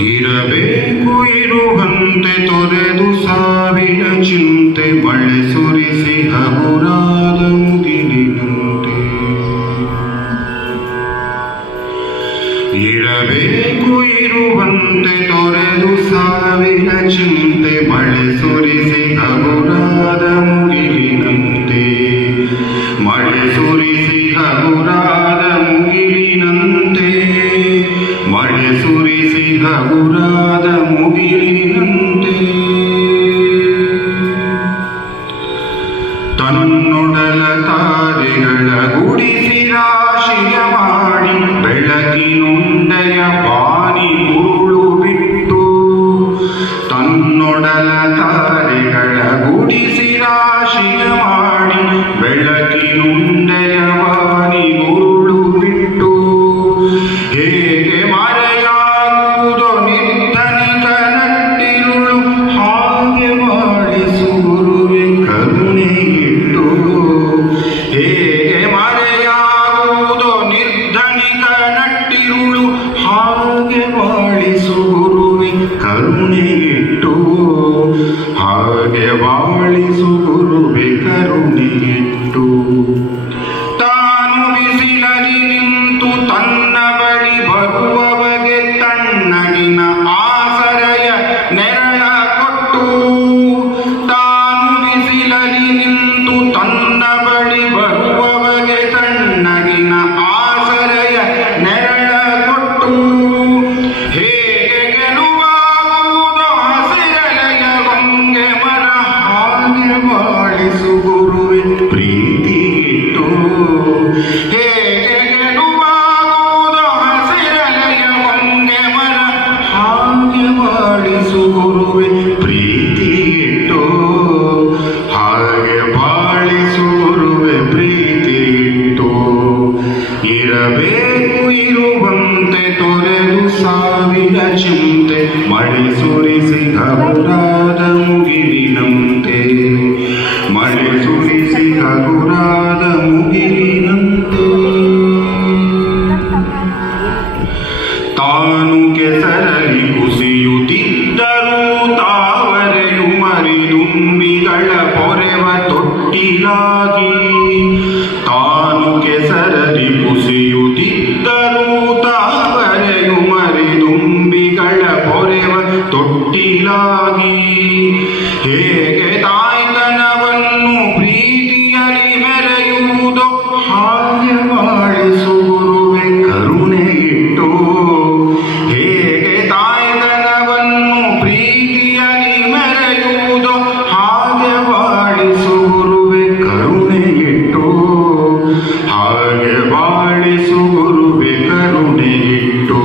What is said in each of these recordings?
ಇರಬೇಕು ಇರುವಂತೆ ತೊರೆದು ಸಾವಿನ ಚಿಂತೆ ಮಳೆ ಸುರಿಸಿ ಹಗುರಾದ ಮುಗಿಲಿನಂತೆ. ಇರಬೇಕು ಇರುವಂತೆ ತೊರೆದು ಸಾವಿನ ಚಿಂತೆ ಮಳೆ ಸುರಿಸಿ ಹಗುರಾದ ಮುಗಿಲಿನಂತೆ. ಮಳೆ ಸುರಿಸಿ ಹಗುರಾದ ಮುಗಿಲಿನಂತೆ. ಮಳೆ ಸುರಿಸಿ ಹಗುರಾದ ಮುಗಿಲಿನಂತೆ. ತನ್ನೊಡಲ ತಾರೆಗಳ ಗುಡಿಸಿ ರಾಶಿಯ ಮಾಡಿ ಬೆಳಕಿನುಂಡೆಯ ಬಾನಿ ಉರುಳು ಬಿಟ್ಟು. ತನ್ನೊಡಲ ತಾರೆಗಳ ಗುಡಿಸಿ ರಾಶಿಯ ಮಾಡಿ ಬೆಳಕಿನುಂಡೆಯ ಬಾನಿ ಉರುಳು ಬಿಟ್ಟು. ಹೇಗೆ ಮರೆಯಾಗುವುದೋ ನಿರ್ಧನಿಕ ನಟ್ಟಿರುಳು ಹಾಗೆ ಮಾಡಿಸು ಗುರುವೆ ಕರುಣೆ ಇಟ್ಟು. ಹೇಗೆ ಮರೆಯಾಗುವುದೋ ನಿರ್ಧನಿಕ ನಟ್ಟಿರುಳು ಹಾಗೆ ಬಾಳಿಸು ಗುರುವೆ ಕರುಣೆ ಇಟ್ಟು. ಹಾಗೆ ಬಾಳಿಸು ಗುರುವೆ ಕರುಣೆ ಇಟ್ಟು. ತಾನು ಬಿಸಿಲಲ್ಲಿ ನಿಂತು ತನ್ನ ಬಳಿ ಬರುವವಗೆ ತಣ್ಣಗಿನ ಆಸರೆಯ ನೆರಳ ಕೊಟ್ಟು. ತಾನು ಬಿಸಿಲಲ್ಲಿ ನಿಂತು ತನ್ನ ಬಳಿ ಬರುವವಗೆ ತಣ್ಣಗಿನ ಆಸರೆಯ ನೆರಳ ಕೊಟ್ಟು. ಹೇಗೆ ಗೆಲುವಾಗುವುದೋ ಹಸಿರೆಲೆಯ ಹೊಂಗೆ ಮರ ಹಾಗೆ ಬಾಳಿಸು ಗುರುವೆ ಪ್ರೀತಿ ಇಟ್ಟು. ಹೇಗೆ ಗೆಲುವಾಗುವುದೋ ಹಸಿರೆಲೆಯ ಹೊಂಗೆ ಮರ ಹಾಗೆ ಬಾಳಿಸು ಗುರುವೆ ಪ್ರೀತಿ ಇಟ್ಟು. ಹಾಗೆ ಬಾಳಿಸು ಗುರುವೆ ಪ್ರೀತಿ ಇಟ್ಟು. ಇರಬೇಕು ಇರುವಂತೆ ತೊರೆದು ಸಾವಿನ ಚಿಂತೆ ಮಳೆ ಸುರಿಸಿ ಹಗುರಾದ ಮುಗಿಲಿನಂತೆ. ಮಳೆ ಸುರಿಸಿ ಹಗುರಾದ ಮುಗಿಲಿನಂತೆ. ತಾನು ಕೆಸರಲ್ಲಿ ಕುಸಿಯುತ್ತಿದ್ದರೂ ತಾವರೆಯು ಮರಿದುಂಬಿಗಳ ಪೊರೆವ ತೊಟ್ಟಿಲಾಗಿ. ತಾನು ಕೆಸರಲ್ಲಿ ಕುಸಿಯುತ್ತಿದ್ದರೂ ತಾವರೆಯು ಮರಿದುಂಬಿಗಳ ಪೊರೆವ ತೊಟ್ಟಿಲಾಗಿ. ಹೇಗೆ ತಾಯ್ತನವನ್ನು ಪ್ರೀತಿಯಲಿ ಮೆರೆಯುವುದೋ ಹಾಗೆ ಬಾಳಿಸು ಗುರುವೆ ಕರುಣೆ ಇಟ್ಟು. ಹೇಗೆ ತಾಯ್ತನವನ್ನು ಪ್ರೀತಿಯಲಿ ಮೆರೆಯುವುದೋ ಹಾಗೆ ಬಾಳಿಸು ಗುರುವೆ ಕರುಣೆ ಇಟ್ಟು. ಹಾಗೆ ಬಾಳಿಸು ಗುರುವೆ ಕರುಣೆ ಇಟ್ಟು.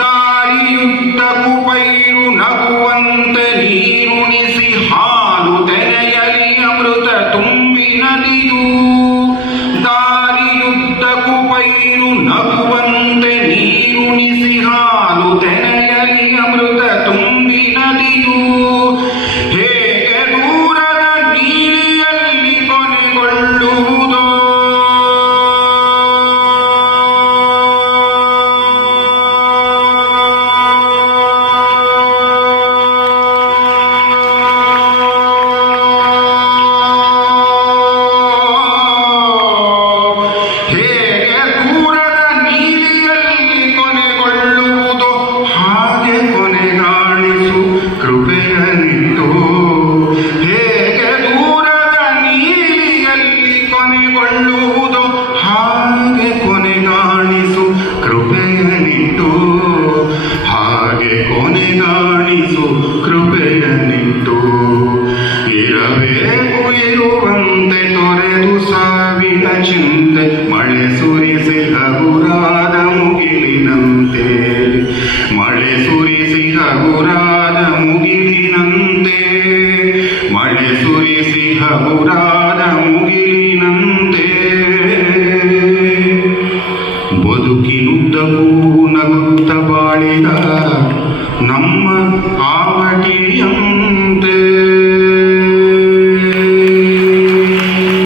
ದಾರಿಯುದ್ದಕ್ಕೂ ಪೈರು ನಗುವಂತೆ ನೀರುಣಿಸಿ ಹಾಲು ತೆನೆಯಲಿ ಅಮೃತ ತುಂಬಿ ನದಿಯು. ದಾರಿಯುದ್ದಕ್ಕೂ ಪೈರು ನಗುವಂತೆ ನೀರುಣಿಸಿ ಹಾಲು ತೆನೆಯಲಿ ಅಮೃತ ತುಂಬಿ ನದಿಯು. ಹೇಗೆ ದೂರದ ನೀರಿಯಲ್ಲಿ ಕೊನೆಗೊಳ್ಳುವುದೋ. ಹೇಗೆ ದೂರದ ನೀರಿಯಲ್ಲಿ ಕೊನೆಗೊಳ್ಳುವುದೋ ಹಾಗೆ ಕೊನೆಗಾಣಿಸು ಕೃಪೆಯನ್ನಿಟ್ಟು. ಹೇಗೆ ದೂರದ ನೀರಿಯಲ್ಲಿ ಕೊನೆಗೊಳ್ಳುವುದೋ ಹಾಗೆ ಕೊನೆಗಾಣಿಸು ಕೃಪೆಯನ್ನಿಟ್ಟು. ಹಾಗೆ ಕೊನೆಗಾಣಿಸು ಕೃಪೆಯನ್ನಿಟ್ಟು. ಇರಬೇಕು ಇರುವಂತೆ ತೊರೆದು ಸಾವಿನ ಚಿಂತೆ ಮಳೆ ಸುರಿಸಿ ಹಗುರಾದ ಮುಗಿಲಿನಂತೆ. ಮಳೆ ಸುರಿಸಿ ಹಗುರಾದ ಮುಗಿಲಿನಂತೆ. ಮಳೆ ಸುರಿಸಿ ಹಗುರಾದ